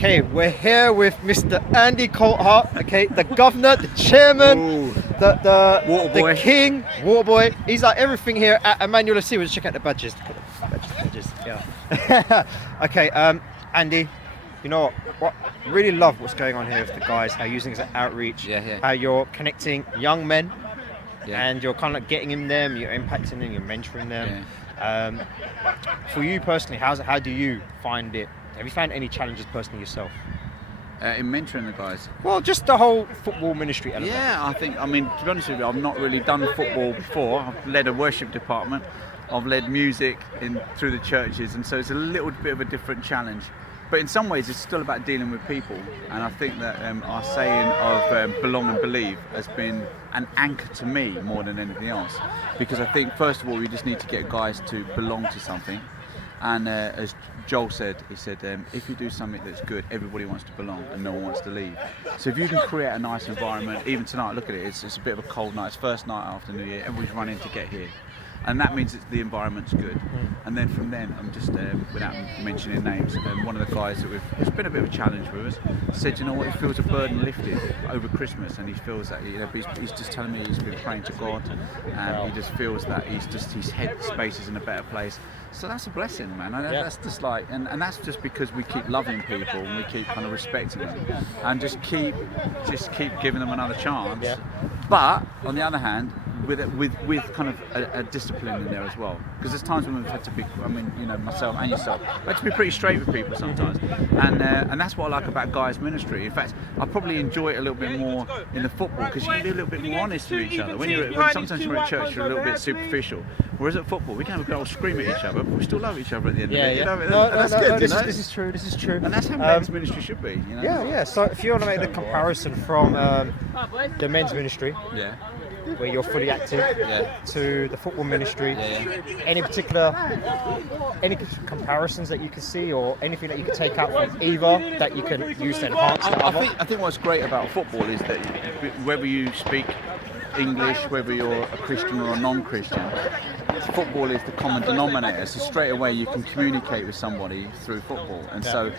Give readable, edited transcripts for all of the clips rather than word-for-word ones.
Okay, we're here with Mr. Andy Colthart, okay, the governor, the chairman, Ooh. the king, Waterboy. He's like everything here at Emmanuel FC. We'll just check out the badges. Badges, yeah. Okay, Andy, you know what? Really love what's going on here with the guys, how you're using it as an outreach, how you're connecting young men, and you're kind of like getting in them, you're impacting them, you're mentoring them. For you personally, how do you find it? Have you found any challenges personally yourself? In mentoring the guys? Well, just the whole football ministry element. Yeah, to be honest with you, I've not really done football before. I've led a worship department. I've led music through the churches, and so it's a little bit of a different challenge. But in some ways, it's still about dealing with people. And I think that our saying of belong and believe has been an anchor to me more than anything else. Because I think, first of all, we just need to get guys to belong to something. And as Joel said, he said, if you do something that's good, everybody wants to belong and no one wants to leave. So if you can create a nice environment, even tonight, look at it, it's a bit of a cold night, it's first night after New Year, everybody's running to get here. And that means that the environment's good. And then from then, I'm just, without mentioning names, one of the guys that it's been a bit of a challenge with us, said, you know what, he feels a burden lifted over Christmas, and he feels that, he's just telling me he's been praying to God, and he just feels that his head space is in a better place. So that's a blessing, man. That's just like, and that's just because we keep loving people and we keep kind of respecting them, and just keep giving them another chance. But on the other hand, with kind of a discipline in there as well, because there's times when we've had to be, myself and yourself, we had to be pretty straight with people sometimes, and that's what I like about guys ministry. In fact, I probably enjoy it a little bit more in the football, because you can be a little bit more honest with each other. When sometimes you're in church, you're a little bit superficial, whereas at football we can have a good old scream at each other, but we still love each other at the end of it. You know? That's good. This is true. And that's how men's ministry should be. You know? Yeah. So if you want to make the comparison from the men's ministry, where you're fully active, to the football ministry, any comparisons that you can see, or anything that you can take out from either that you can use to enhance the other? I think what's great about football is that whether you speak English, whether you're a Christian or a non-Christian, football is the common denominator. So straight away you can communicate with somebody through football. And so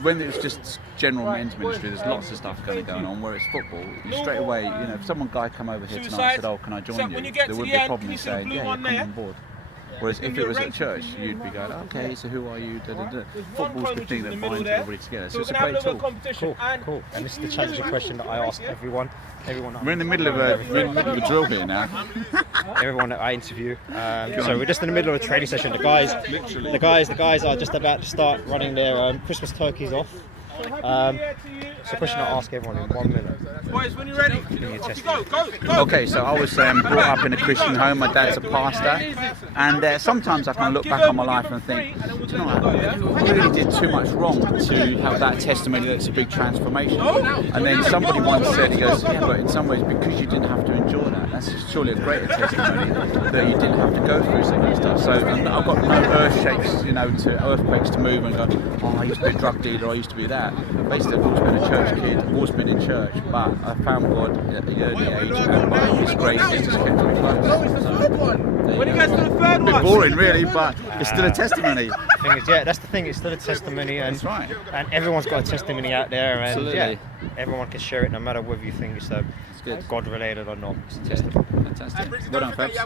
when it's just general men's ministry, there's lots of stuff going on. Where it's football, you straight away, if someone come over here tonight and said, "Oh, can I join you?" There wouldn't be a problem in saying, "Yeah, come on board." Whereas if it was at church, you'd be going, "Okay, so who are you?" Football's the thing that binds everybody together. So it's a great tool. Cool. And this is the challenging question that I ask everyone. We're in the middle of a drill here now. Everyone that I interview. So we're just in the middle of a training session. The guys are just about to start running their Christmas turkeys off. It's a question I ask everyone in 1 minute. Boys, when you're ready, go. Okay, so I was brought up in a Christian home. My dad's a pastor, and sometimes I kind of look back on my life and think, do you know what, I really did too much wrong to have that testimony that's a big transformation. And then somebody once said, he goes, yeah, but in some ways, because you didn't have to endure that, that's surely a greater testimony that you didn't have to go through some of this stuff. So I've got no earthquakes to move and go, oh, I used to be a drug dealer, I used to be that. Basically, I've always been a church kid, I've always been in church, but I found God at the early age, and by His grace, He's just kept me close. When you get to the third one, a bit boring, really, but it's still a testimony. That's the thing. It's still a testimony, and that's right. And everyone's got a testimony out there, and absolutely, everyone can share it, no matter whether you think it's God related or not. It's a testimony. Fantastic. Well done, folks.